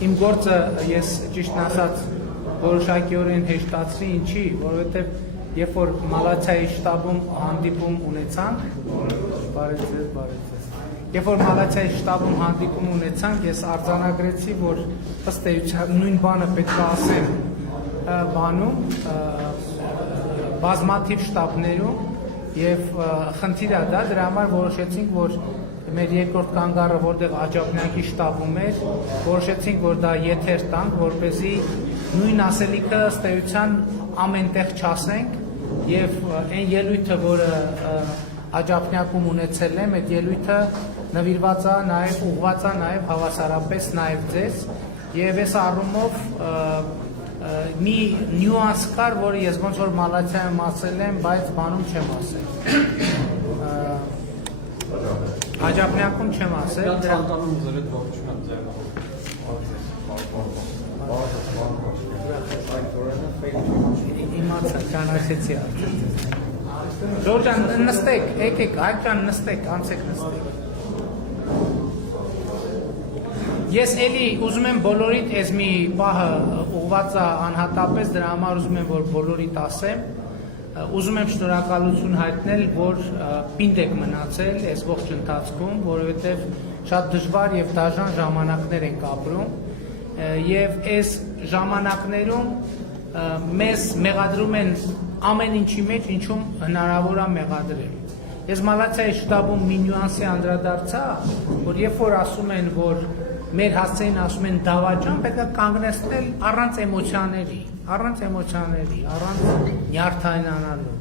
Իմ գործը ես ճիշտ ասած որոշակիորեն հեշտացրի, ինչի, որովհետև երբ որ մալացիայի շտաբում հանդիպում ունեցանք, երբ որ մալացիայի շտաբում հանդիպում ունեցանք, ես արձանագրեցի, որ ըստ էության նույն բանը պետք է ասեմ բանում, բազմաթիվ շտաբներում եւ խնդիրը դա դրա համար որոշեցինք, որ մեր երկրորդ կանգառը, որտեղ աջափնյակի շտաբում էր, որոշեցինք, որ դա եթեր տանք, որպեսզի նույն ասելիքը ըստ էության ամենտեղ չասենք եւ այն ելույթը, որը աջափնյակում ունեցել եմ, այդ ելույթը նվիրված է նաեւ ուղղված է նաեւ հավասարապես նաեւ ձեզ եւ այս առումով մի նյուանս կար, որը ես ոնց որ մալացիայում ասել եմ, բայց բանում չեմ ասել։ Աջափնյակում չեմ ասել, իմացա, ճանաչեցի արդեն։ Ժորժան, նստեք, եկեք, Հայկ ջան, նստեք, անցեք նստեք։ Ես էլի ուզում եմ բոլորիդ այս մի պահը ուղղված է անհատապես, դրա համար ուզում եմ, որ բոլորիդ ասեմ, ուզում եմ շնորհակալություն հայտնել, որ պինդ եք մնացել այս ողջ ընթացքում, որովհետև շատ դժվար եւ դաժան ժամանակներ ենք ապրում եւ այս ժամանակներում մեզ մեղադրում են ամեն ինչի մեջ, ինչում հնարավոր է մեղադրել։ Ես մալացիայի շտաբում մի նյուանսի անդրադարձա, որ երբ որ ասում են, որ մեր հասցեին ասում են դավաճան, պետք է կանգնեցնել առանց էմոցիաների, առանց նյարդայնանալու։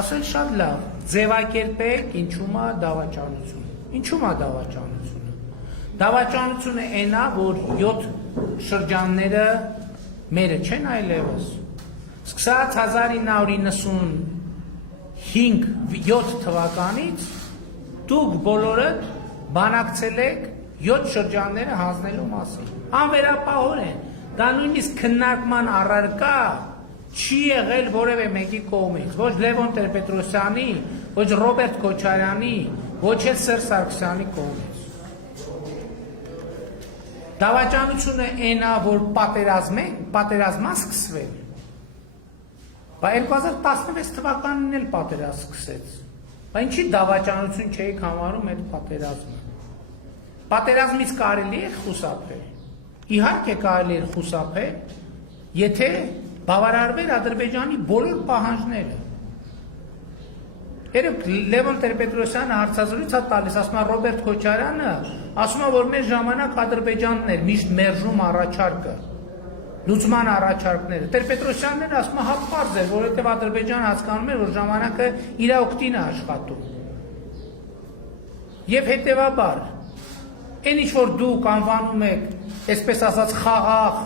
Ասել շատ լավ, ձևակերպեք ինչու՞մ է դավաճանությունը։ Ինչու՞մ է դավաճանությունը։ Դավաճանությունը այն է, որ 7 շրջանները մերը չեն այլևս։ Սկսած 1995-7 թվականից դուք բոլորդ բանակցել եք 7 շրջանները հանձնելու մասին։ Անվերապահորեն, դա նույնիսկ քննարկման առարկա չի եղել որևէ մեկի կողմից, ոչ Լևոն Տեր-Պետրոսյանի, ոչ Ռոբերտ Քոչարյանի, ոչ էլ Սերժ Սարգսյանի կողմից։ Դավաճանությունը այն է, որ պատերազմա սկսվել։ Բայց 2016 թվականին էլ պատերազմ սկսեց։ Բայց ինչի դավաճանություն չէիք համարում այդ պատերազմը։ Պատերազմից կարելի է խուսափել։ Իհարկե կարելի է խուսափել, եթե բավարարվեր Ադրբեջանի բոլոր պահանջները։ Երբ Լևոն Տեր-Պետրոսյանը հարցազրույց է տալիս, ասում է Ռոբերտ Քոչարյանը, ասում է, որ մեր ժամանակ Ադրբեջանն էր միշտ մերժում առաջարկը, լուծման առաջարկները։ Տեր-Պետրոսյանն էլ ասում է, հա պարզ էր, որովհետև Ադրբեջանը հասկանում էր, որ ժամանակը իր օգտին է աշխատում։ Եվ հետևաբար Այն ինչ որ դուք անվանում եք, այսպես ասած խաղաղ,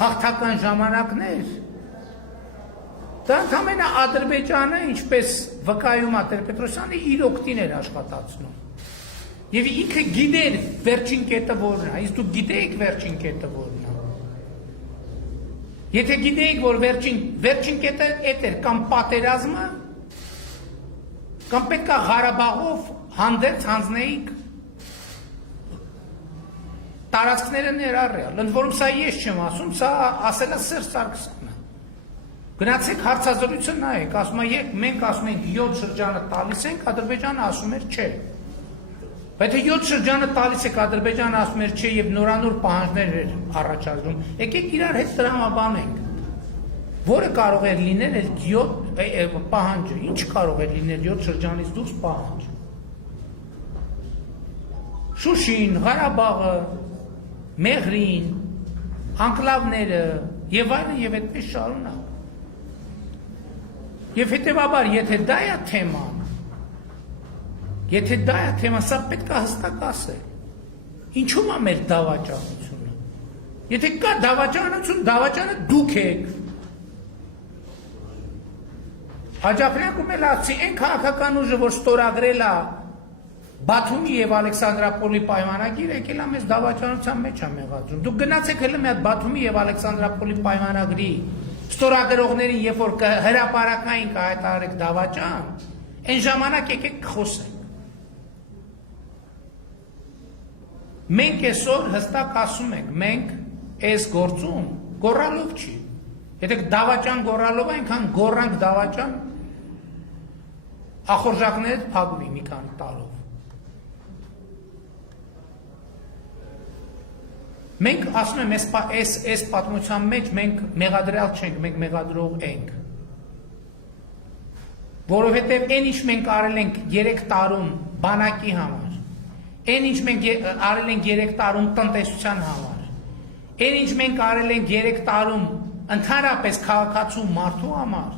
հաղթական ժամանակներ, դա ընդամենը Ադրբեջանը, ինչպես վկայում է Տեր-Պետրոսյանը, իր օգտին էր աշխատացնում։ Եվ ինքը գիտեր վերջին կետը որն է, իսկ դուք գիտեիք վերջին կետը որն է։ Եթե գիտեիք, որ վերջին կետը էդ էր, կամ պատերազմը, կամ պետք է Ղարաբաղով հանդերձ հանձնեիք տարածքները ներառյալ, ընդ որում սա ես չեմ ասում, սա ասել է Սերժ Սարգսյանը։ Գնացեք հարցազրույցը նայեք, ասում է մենք ասում ենք 7 շրջանը տալիս ենք, Ադրբեջանը ասում էր չէ։ Բայց 7 շրջանը տալիս եք, Ադրբեջանը ասում էր չէ եւ նորանոր պահանջներ էր առաջարկում։ Եկեք իրար հետ տրամաբանենք։ Որը կարող էր լինել այդ 7 պահանջը, ինչ կարող էր լինել 7 շրջանից դուրս պահանջ։ Շուշին, Ղարաբաղը, Մեղրին, անկլավները եւ այլն եւ այդպես շարունակ։ Եվ հետեւաբար, եթե դա է թեման, սա պետք է հստակ ասել։ Ինչու՞մ է մեր դավաճանությունը։ Եթե կա դավաճանություն, դավաճանը դուք եք։ Աջափնյակում էլ ասի, այն քաղաքական ուժը, որ ստորագրել է Բաթումի եւ Ալեքսանդրապոլի պայմանագիրը եկել է մեզ դավաճանության մեջ է մեղադրում։ Դուք գնացեք հենց մի հատ Բաթումի եւ Ալեքսանդրապոլի պայմանագրի ստորագրողներին, երբ որ հրապարակային կհայտարարեք դավաճան, այն ժամանակ եկեք կխոսենք։ Մենք այսօր հստակ ասում ենք, մենք այս գործում գոռալով չի։ Եթե դավաճան գոռալով այնքան գոռանք դավաճան ախորժակները փակվի մի քանի տարով։ Մենք ասում եմ այս պատմության մեջ մենք մեղադրյալ չենք, մենք մեղադրող ենք։ Որովհետև այն ինչ մենք արել ենք 3 տարում բանակի համար, այն ինչ մենք արել ենք 3 տարում տնտեսության համար, այն ինչ մենք արել ենք 3 տարում ընդհանրապես քաղաքացու մարդու համար,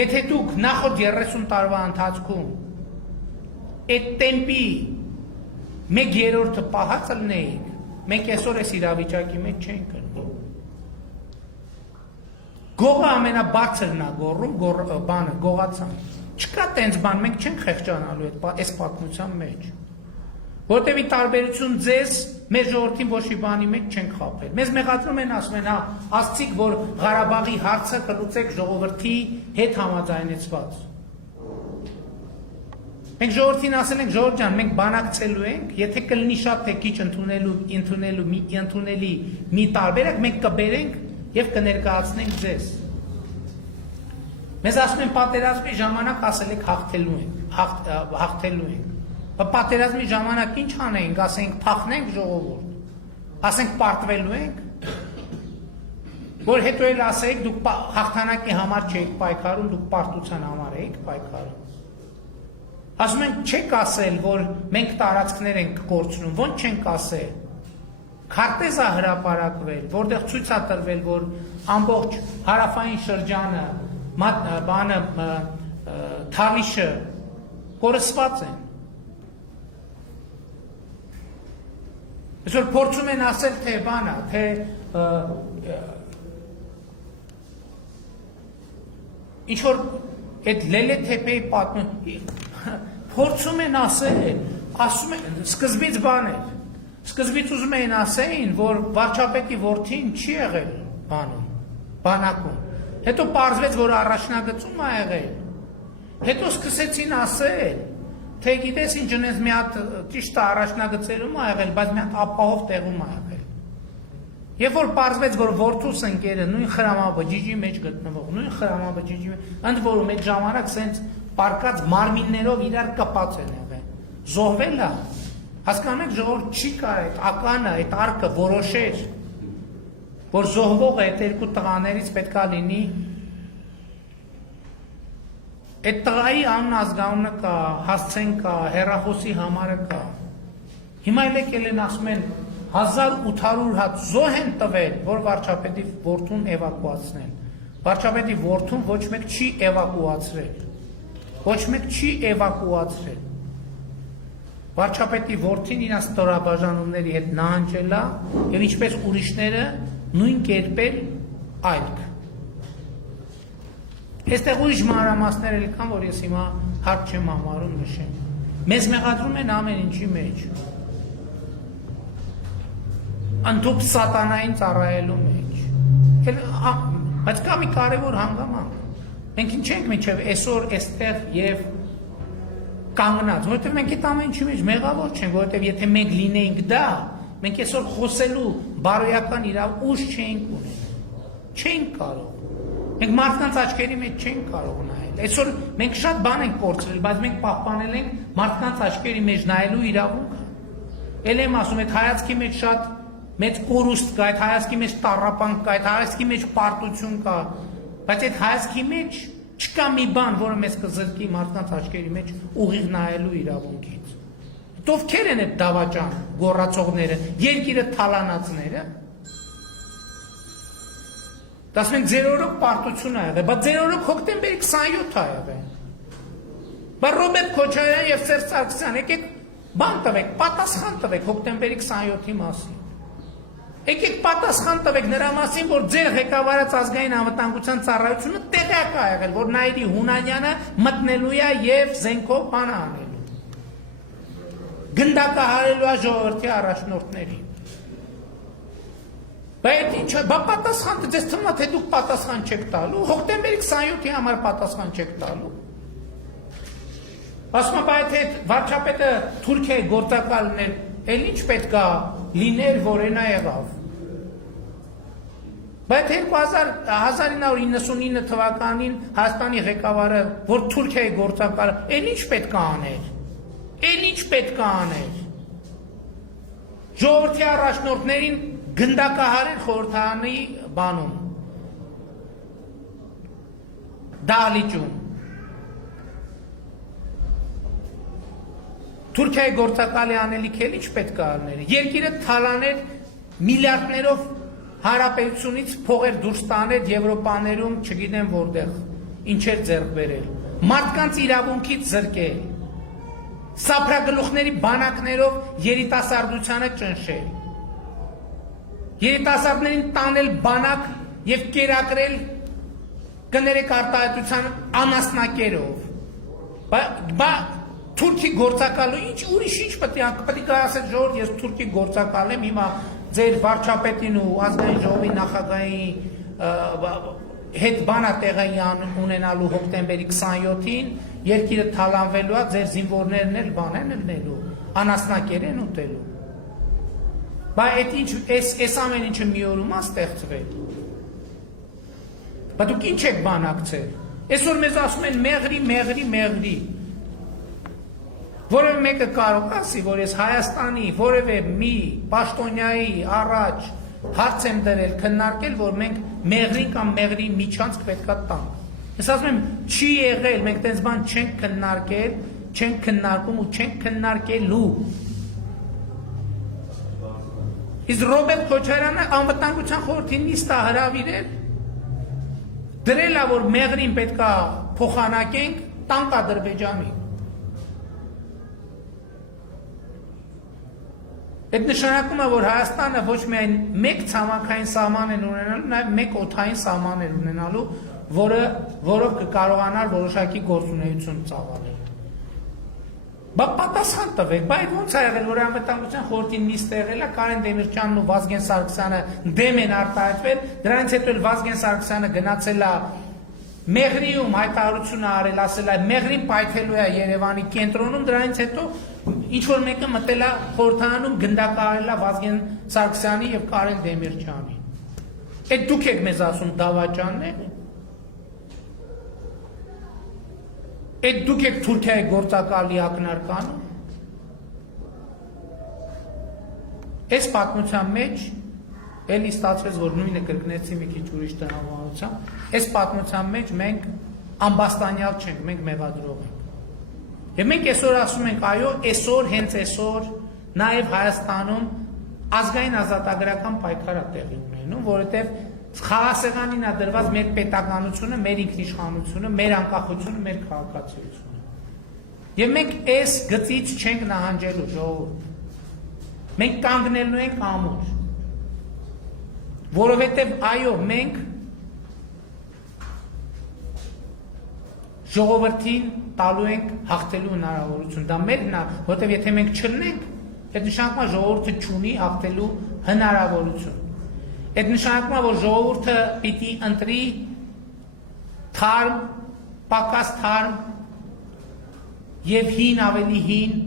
եթե դուք նախորդ 30 տարվա ընթացքում այդ տեմպի 1/3-ը պահած լինեիք, մենք այսօր այս իրավիճակի մեջ չենք կրնի։ Գողը ամենաբարձրն է գոռում, բանը գողացան։ Չկա տենց բան, մենք չենք խեղճանալու այս պատմության մեջ։ Որտեւ ի տարբերություն ձեզ, մեր ժողովրդին ոչ մի բանի մեջ չենք խաբել։ Մեզ մեղադրում են, ասում են, ասցիք, որ Ղարաբաղի հարցը կլուծեք ժողովրդի հետ համաձայնեցված։ Մենք ժողովրդին ասել ենք, ժողովուրդ ջան, մենք բանակցելու ենք, եթե կլինի շատ թե քիչ ընդունելի մի տարբերակ, մենք կբերենք եւ կներկայացնենք ձեզ։ Մեզ ասում են պատերազմի ժամանակ ասել եք հաղթելու ենք։ Պատերազմի ժամանակ ինչ անենք, ասենք փախնենք ժողովուրդ, ասենք պարտվելու ենք, որ հետո էլ ասենք դուք հաղթանակի համար չեք պայքարում, դուք պարտության համար եք պայքարում։ Ասում ենք չեք ասել, որ մենք տարածքներ ենք կորցնում, ոնց չենք ասել։ Քարտեզ է հրապարակվել, որտեղ ցույց է տրվել, որ ամբողջ հարավային շրջանը, բանը Թավիշը կորսված են։ Այսօր փորձում են ասել, թե բանը, թե ինչ որ այդ Լելեթեփեի պատմում փորձում են ասել, ասում են, սկզբից բան էր, սկզբից ուզում էին ասեին, որ վարչապետի որդին չի եղել բանում, բանակում, հետո պարզվեց, որ առաջնագծում է եղել, հետո սկսեցին ասել, թե գիտես ինչ ունես մի հատ ճիշտ առաջնագծերում է եղել, բայց մի հատ ապահով տեղում է եղել։ Երբ որ պարզվեց, որ որդուս ընկերը նույն խրամաբջիջի մեջ գտնվող, նույն խրամաբջիջի մեջ, ընդ որում այդ ժամանակ սենց պարկած մարմիններով իրար կպած են եղել։ Զոհվել է, հասկանում եք, ժողովուրդ չի կարել, այդ ականը, այդ արկը որոշեր, որ զոհվողը այդ երկու տղաներից պետքա լինի, այդ տղայի անուն ազգանունը կա, հասցեն կա, հեռախոսի համարը կա։ Հիմա եկել են ասում են 1800 հատ զոհ են տվել, որ վարչապետի որդուն էվակուացնել։ Վարչապետի որդուն ոչ մեկ չի էվակուացրել։ Ոչ մեկ չի էվակուացրել։ Վարչապետի որդին իրան ստորաբաժանումների հետ նահանջել է եւ ինչպես ուրիշները նույն կերպել այլք։ Այստեղ ուրիշ մանրամասներ էլ կան, որ ես հիմա հարկ չեմ համարում նշեմ։ Մեզ մեղադրում են ամեն ինչի մեջ։ Ընդհուպ սատանային ծառայելու մեջ։ Բայց կա մի կարևոր հանգամանք։ Մենք ինչ ենք մինչև այսօր այստեղ եւ կանգնած, որովհետեւ մենք այդ ամեն ինչի մեջ մեղավոր չենք, որովհետեւ եթե մենք լինեինք դա, մենք այսօր խոսելու բարոյական ուժ չէինք ունենալ։ Չենք կարող։ Մենք մարդկանց աչքերի մեջ չենք կարող նայել։ Այսօր մենք շատ բան ենք կորցրել, բայց մենք պահպանել ենք մարդկանց աչքերի մեջ նայելու իրավունքը։ Էլ եմ ասում, այդ հայացքի մեջ շատ մեծ կորուստ կա, այդ հայացքի մեջ տառապանք կա, այդ հայացքի մեջ պարտություն կա, բայց այդ հայացքի մեջ չկա մի բան, որը մեզ կզրկի մարդկանց աչքերի մեջ ուղիղ նայելու իրավունքից։ Ովքեր են այդ դավաճան գոռացողները, երկիրը թալանածները։ Դասում ենք ձեր օրոք պարտություն է եղել, բայց ձեր օրոք հոկտեմբերի 27 է եղել։ Բայց Ռոբերտ Քոչարյան եւ Սերժ Սարգսյան եկեք բան տվեք, պատասխան տվեք հոկտեմբերի 27-ի մասին։ Եկեք պատասխան տվեք նրա մասին, որ ձեր ղեկավարած ազգային անվտանգության ծառայությունը տեղյակ է եղել, որ Նաիրի Հունանյանը մտնելու է եւ զենքով բան անելու։ գնդակահարելու է ժողովրդի առաջնորդներին։ Բայց բա պատասխանը ձեզ թվում է թե դուք պատասխան չեք տալու, հոկտեմբերի 27-ի համար պատասխան չեք տալու։ Ասում եմ, բայց այդ վարչապետը Թուրքիայի գործակալն էր, էլ ինչ պետք է լիներ, որ այնա եղավ։ Բայց 1999 թվականին Հայաստանի ղեկավարը, որ Թուրքիայի գործակալը, էլ ինչ պետք է աներ։ Էլ ինչ պետք է աներ։ Ժողովրդի առաջնորդներին գնդակահարել խորհրդարանի բանում, դահլիճում։ Թուրքիայի գործակալի անելիք էլ ինչ պետք է աներ։ Երկիրը թալաներ միլիարդներով հարաբերությունից փողեր դուրս տաներ Եվրոպաներում, չգիտեմ որտեղ, ինչեր ձեռք բերել։ Մարդկանց իրավունքից զրկել։ Սափրագլուխների բանակներով երիտասարդությանը ճնշել։ Երիտասարդներին տանել բանակ եւ կերակրել կներեք արտահայտության անասնակերով։ Բա Թուրքի գործակալը ինչ ուրիշ ինչ պետք է ասել ժողովուրդ, ես Թուրքի գործակալ եմ, հիմա ձեր վարչապետին ու ազգային ժողովի նախագահի հետ բանատեղի ունենալու հոկտեմբերի 27-ին երկիրը թալանվելու է, ձեր զինվորներն էլ բան են լնելու, անասնակեր են ուտելու։ Բա այս ամեն ինչը մի օրում է ստեղծվել։ Բա դուք ինչ եք բանակցել։ Այսօր մեզ ասում են մեղրի։ Որևէ մեկը կարող ասի, որ ես Հայաստանի որևէ մի պաշտոնյայի առաջ հարց եմ դրել, քննարկել, որ մենք մեղրի կամ մեղրի միջանցք պետք է տանք։ Ես ասում եմ, չի եղել, մենք տենց բան չենք քննարկել, չենք քննարկում ու չենք քննարկելու։ Իսկ Ռոբերտ Քոչարյանը անվտանգության խորհրդի նիստ է հրավիրել, դրել է, որ մեղրին պետք է փոխանակենք, տանք Ադրբեջանի։ Այդ նշանակում է, որ Հայաստանը ոչ միայն մեկ ցամաքային սահման են ունենալու, նաև մեկ օդային սահման են ունենալու, որով կկարողանար որոշակի գործունեություն ծավալել։ Բա պատասխան տվեք, բա այդ ոնց է եղել, որ անվտանգության խորհրդի նիստ եղել է, Կարեն Դեմիրճյանն ու Վազգեն Սարգսյանը դեմ են արտահայտվել, դրանից հետո էլ Վազգեն Սարգսյանը գնացել է Մեղրիում հայտարարություն արել, ասել է մեղրին պայթելու է Երևանի կենտրոնում, դրանից հետո ինչ-որ մեկը մտել է խորհրդարանում գնդակահարել է Վազգեն Սարգսյանի եւ Կարեն Դեմիրճյանի։ Այդ դուք եք մեզ ասում դավաճաններ։ Այդ դուք եք Թուրքիայի գործակալի ակնարկանում։ Այս պատմության մեջ էլի ստացվեց, որ նույնը կրկնեցի մի քիչ ուրիշ տրամաբանությամբ, այս պատմության մեջ մենք ամբաստանյալ չենք, մենք մեղադրող ենք։ Եվ մենք այսօր ասում ենք, այո, այսօր, հենց այսօր, նաև Հայաստանում ազգային ազատագրական պայքար է տեղի ունենում, որովհետև խաղասեղանին է դրված մեր պետականությունը, մեր ինքնիշխանությունը, մեր անկախությունը, մեր քաղաքացիությունը։ Եվ մենք այս գծից չենք նահանջելու, ժողովուրդ։ Մենք կանգնելու ենք ամուր։ Որովհետև այո, մենք ժողովրդին տալու ենք հաղթելու հնարավորություն, դա մերն է, որովհետև եթե մենք չլնենք, այդ նշանակում է ժողովուրդը չունի հաղթելու հնարավորություն։ Այդ նշանակում է, որ ժողովուրդը պիտի ընտրի թարմ, պակաս թարմ եւ հին ավելի հին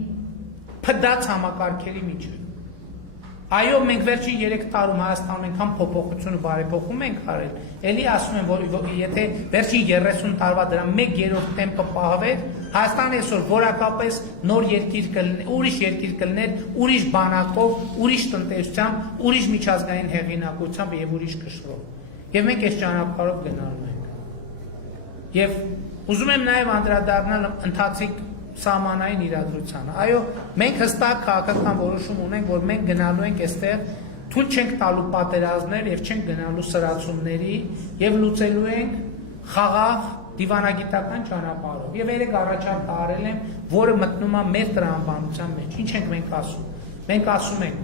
փդած համակարգերի միջև։ Այո, մենք վերջին 3 տարում Հայաստանում այնքան փոփոխություն ու բարեփոխում ենք արել, էլի ասում եմ, որ եթե վերջին 30 տարվա դրա 1/3 տեմպը պահվեր, Հայաստանը այսօր որակապես նոր երկիր կլիներ, ուրիշ երկիր կլիներ, ուրիշ բանակով, ուրիշ տնտեսությամբ, ուրիշ միջազգային հեղինակությամբ եւ ուրիշ կշռով։ Եվ մենք այս ճանապարհով գնալու ենք։ Եվ ուզում եմ նաեւ անդրադառնալ ընթացիկ սահմանային իրադրությանը։ Այո, մենք հստակ քաղաքական որոշում ունենք, որ մենք գնալու ենք այստեղ, թույլ չենք տալու պատերազմներ եւ չենք գնալու սրացումների եւ լուծելու ենք խաղաղ դիվանագիտական ճանապարհով։ Եվ երեք առաջարկ արել եմ, որը մտնում է մեր տրամաբանության մեջ։ Ինչ ենք մենք ասում։ Մենք ասում ենք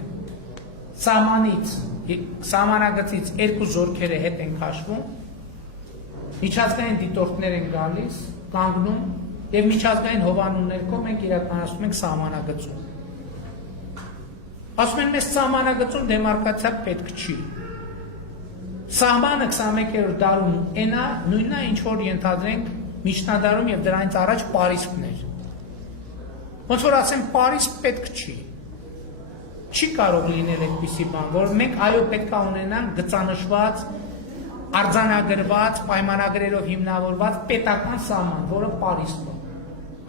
սահմանագծից 2 զորքերը հետ են քաշվում, միջազգային դիտորդներ են գալիս, կանգնում եւ միջազգային հովանու ներքո մենք իրականացնում ենք սահմանագծում։ ասում են մեզ սահմանագծում դեմարկացիա պետք չի։ Սահմանը 21-րդ դարում այնա նույնն է, ինչ որ ենթադրենք միջնադարում եւ դրանից առաջ Պարիսպներ։ Ոնց որ ասեմ, Պարիս պետք չի։ Չի կարող լինել այդպիսի բան, որ մենք այո պետք է ունենանք գծանշված, արձանագրված, պայմանագրերով հիմնավորված պետական սահման, որը Պարիսն է։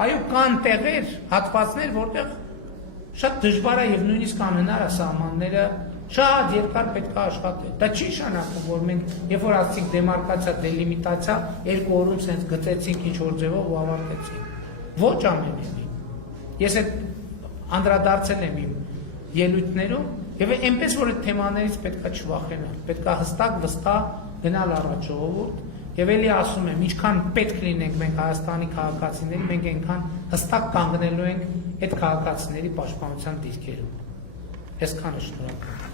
Այո, կան տեղեր, հատվածներ, որտեղ շատ դժվար է եւ նույնիսկ անհնար է սահմանները շատ երկար պետք է աշխատել։ Դա չի նշանակում, որ մենք երբ որ ասենք դեմարկացիա, դելիմիտացիա, 2 օրում սենց գծեցինք ինչ որ ձևով ու ավարտեցինք։ Ոչ ամենևին։ Ես այդ անդրադարձել եմ իմ ելույթներում եւ այնպես որ այդ թեմաներից պետք է չվախենալ, պետք է հստակ վստահ գնալ առաջ ժողովուրդ եւ էլի ասում եմ, ինչքան պետք լինենք մենք Հայաստանի քաղաքացիների, մենք այնքան հստակ կանգնելու ենք այդ քաղաքացիների պաշտպանության դիրքերում։ Այսքանը շնորհակալ։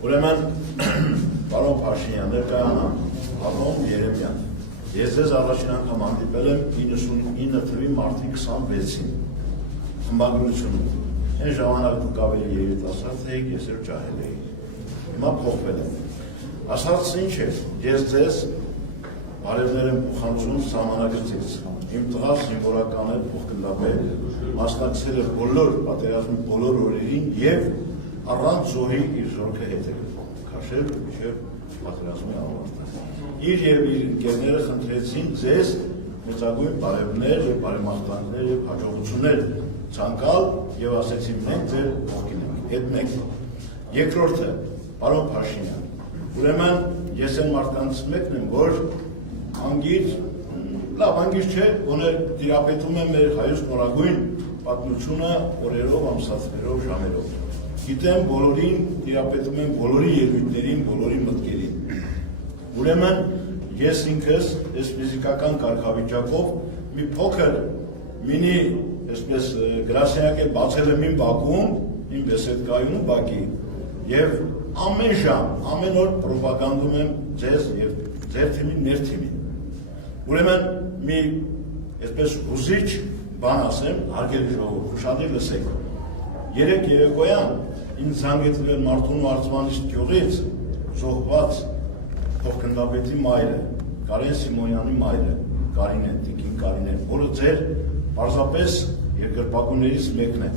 Ուրեմն, պարոն Փաշինյան, ներկայանամ, Աբրոմ Երեմյան, ես ձեզ առաջին անգամ հանդիպել եմ 99 թվականի մարտի 26-ին, խմբագրությունում, այն ժամանակ դուք ավելի երիտասարդ էիք, ես էլ ջահել էի, հիմա փոխվել եմ, ասած ինչ է, ես ձեզ բարևներ եմ փոխանցում սահմանագծից, իմ տղա զինվորական է փոխգնդապետ, մասնակցել է բոլոր պատերազմի բոլոր օրերին եւ առանց զոհի իր զորքը հետևել, քաշել մինչև պատերազմի ավարտը։ Իր եւ իր ընկերները խնդրեցին ձեզ մեծագույն բարևներ եւ բարեմաղթանքներ եւ հաջողություններ ցանկալ եւ ասեցին մենք ձեր կողքին ենք։ Այդ մեկը։ Երկրորդը, պարոն Փաշինյան, ուրեմն ես այն մարդկանց մեկն եմ, որ անգիր, լավ անգիր չէ, գոնե տիրապետում եմ մեր հայոց նորագույն պատմությունը օրերով, ամսացներով, ժամերով։ Գիտեմ բոլորին, տիրապետում եմ բոլորի ելույթներին, բոլորի մտքերին։ Ուրեմն ես ինքս այս ֆիզիկական կարգավիճակով մի փոքր մինի այսպես գրասենյակ էլ բացել եմ իմ բակում, իմ բեսեդկայում բակի եւ ամեն ժամ, ամեն օր պրոպագանդում եմ ձեզ եւ ձեր թիմին, մեր թիմին։ Ուրեմն մի այսպես հուզիչ բան ասեմ, հարգելի ժողովուրդ, շատ լսեք։ Երեք երեկոյան ինձ զանգեցրել Մարտունու Արծվանից գյուղից զոհված փոխգնդապետի մայրը, Կարեն Սիմոնյանի մայրը, Կարինեն, Տիկին Կարինեն, որը ձեր պարզապես երկրպագուներից մեկն է։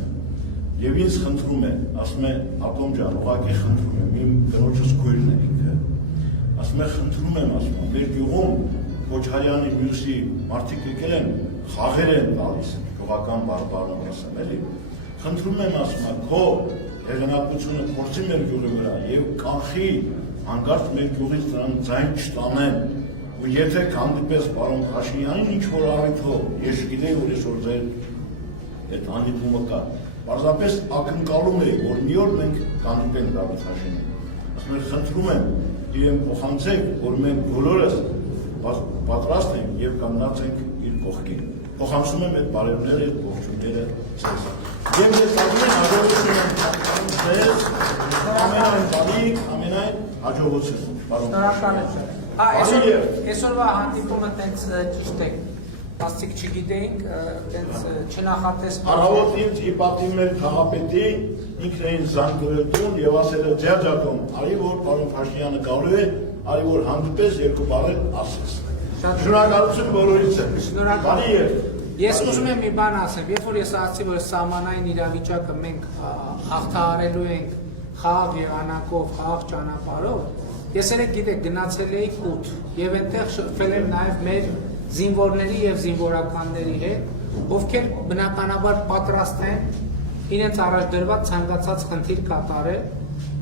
Եվ ինձ խնդրում է, ասում է, Ատոմ ջան, ուղղակի խնդրում եմ, իմ կնոջս քույրն է ինքը։ Ասում է, խնդրում եմ, ասում է, մեր գյուղում Քոչարյանի մյուսի մարդիկ եկել են, խաղեր են տալիս, գյուղական բարբառով ասեմ, էլի։ Խնդրում եմ, ասում է, քո հեղինակությունը փորձի մեր գյուղի վրա եւ կանխի հանկարծ մեր գյուղից նրան ձայն չտանեն ու եթե հանդիպես պարոն Փաշինյանին ինչ որ առիթով ես գիտեի որ այսօր ձեր այդ հանդիպումը կա պարզապես ակնկալում էի որ մի օր մենք հանդիպենք Դավիթ Հաշինին ասում եմ խնդրում եմ իրեն փոխանցեք որ մենք բոլորս պատրաստ ենք եւ կանգնած ենք իր կողքին փոխանցում եմ այդ բարևները այդ ողջույնները ձեզ Եվ ես ասում եմ հաջողություն եմ ձեզ ամենայն բարիք, ամենայն հաջողություն Շնորհակալ եմ Այսօրվա հանդիպումը տենց ճիշտ է Աստիկ չգիտեինք, տենց չնախատեսվող Առավոտ ինձ ի պատիվ մեր քաղաքապետի ինքն էին զանգվել տուն եւ ասել է ջաջակում արի որ պարոն Փաշինյանը գալու է արի որ հանդիպես երկու բառ ասես Շնորհակալություն բոլորից է Շնորհակալ Ես ուզում եմ մի բան ասեմ, երբ որ ես ասացի, որ սահմանային իրավիճակը մենք հաղթահարելու ենք խաղաղ եղանակով, խաղաղ ճանապարհով, ես երեք գիտեք գնացել էի կուտ եւ այնտեղ շփվել եմ նաեւ մեր զինվորների եւ զինվորականների հետ, ովքեր բնականաբար պատրաստ են իրենց առաջ դրված ցանկացած խնդիր կատարել,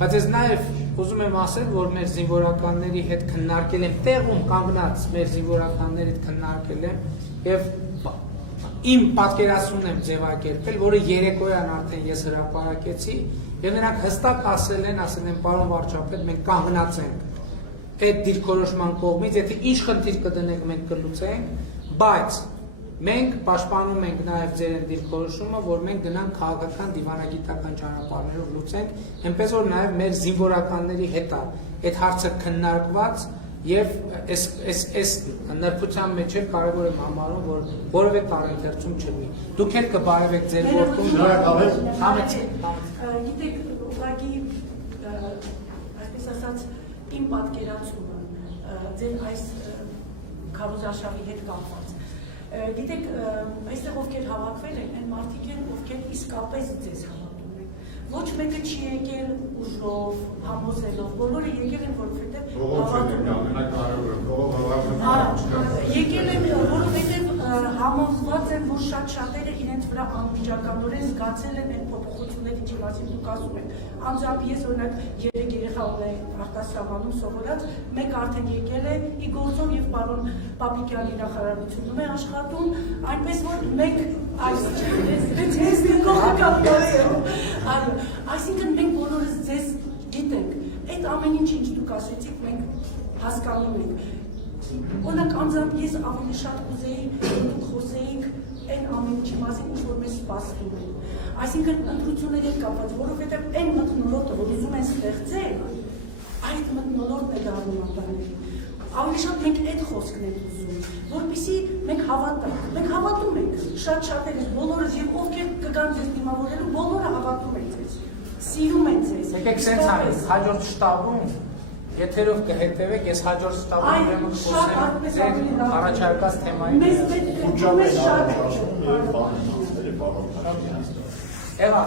բայց ես նաեւ ուզում եմ ասել, որ մեր զինվորականների հետ քննարկել եմ տեղում կանգնած մեր զինվորականների հետ քննարկել եմ եւ Իմ պատկերացումն եմ ձևակերպել, որը երեկոյան արդեն ես հրապարակեցի, եւ նրանք հստակ ասել են, պարոն վարչապետ, մենք կանգնած ենք այդ դիրքորոշման կողմից, եթե ինչ խնդիր կդնենք մենք կլուծենք, բայց Մենք պաշտպանում ենք նաև ձեր այն դիրքորոշումը, որ մենք գնանք քաղաքական դիվանագիտական ճանապարհներով լուծենք, այնպես որ նաև մեր զինվորականների հետ այդ հարցը քննարկված եւ այս նրբության մեջ էլ կարեւոր եմ համարում, որ որևէ տարընթերցում չլինի։ Դուք էլ կբարևեք ձեր գործում։ Գիտեք, ուղղակի այսպես ասած իմ պատկերացումը ձեր այս քարոզարշավի հետ կապված։ Գիտեք, այստեղ ովքեր հավաքվել են, այն մարդիկ են, ովքեր իսկապես ձեզ հավատում են։ Ոչ մեկը չի եկել ուժով, համոզելով, բոլորը եկել են, որովհետև եկել են, որովհետև համոզված են, որ շատ շատերը իրենց վրա անմիջականորեն զգացել են այդ փոփոխությունները, ինչի մասին դուք ասում եք։ Անձամբ ես օրինակ 3 երեխա ունեի արտասահմանում սովորած, մեկ արդեն եկել է ի գործով եւ պարոն Պապիկյանի նախարարությունում է աշխատում, այնպես որ մենք այսինքն մենք բոլորս ձեզ գիտենք, այդ ամեն ինչ դուք ասեցիք, մենք հասկանում ենք։ Օրինակ անձամբ ես ավելի շատ կուզեի, որ դուք խոսեիք այն ամեն ինչի մասին, ինչ որ մեզ սպասվում է։ Այսինքն ընտրությունների հետ կապված, որովհետև այն մթնոլորտը, որ ուզում են ստեղծել, այդ մթնոլորտն է դառնում ապաների։ Ավելի շատ մենք այդ խոսքն ենք ուզում, որպեսզի մենք հավատանք։ Մենք հավատում ենք, շատ շատերը, բոլորս եւ ովքեր կգան ձեզ դիմավորելու, բոլորը հավատում են ձեզ, սիրում են ձեզ։ Եկեք սենց արենք, հաջորդ շտաբում եթերով կհետևեք, ես հաջորդ շտաբում ուրեմն խոսեմ ձեր առաջարկած թեմայի։ Մեզ շատ Եղա,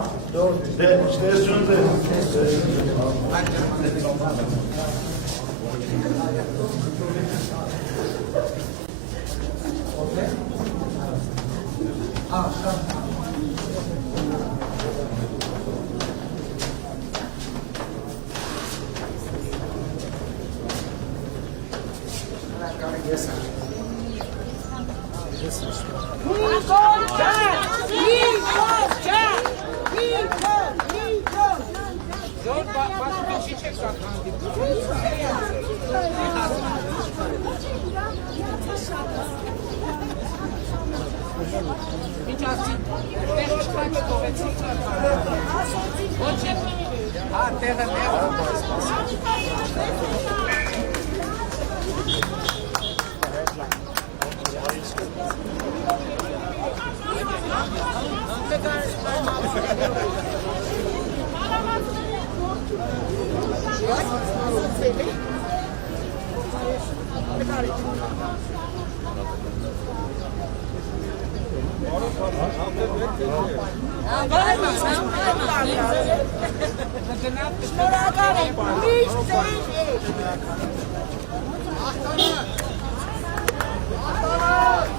Շնորհակալ եմ։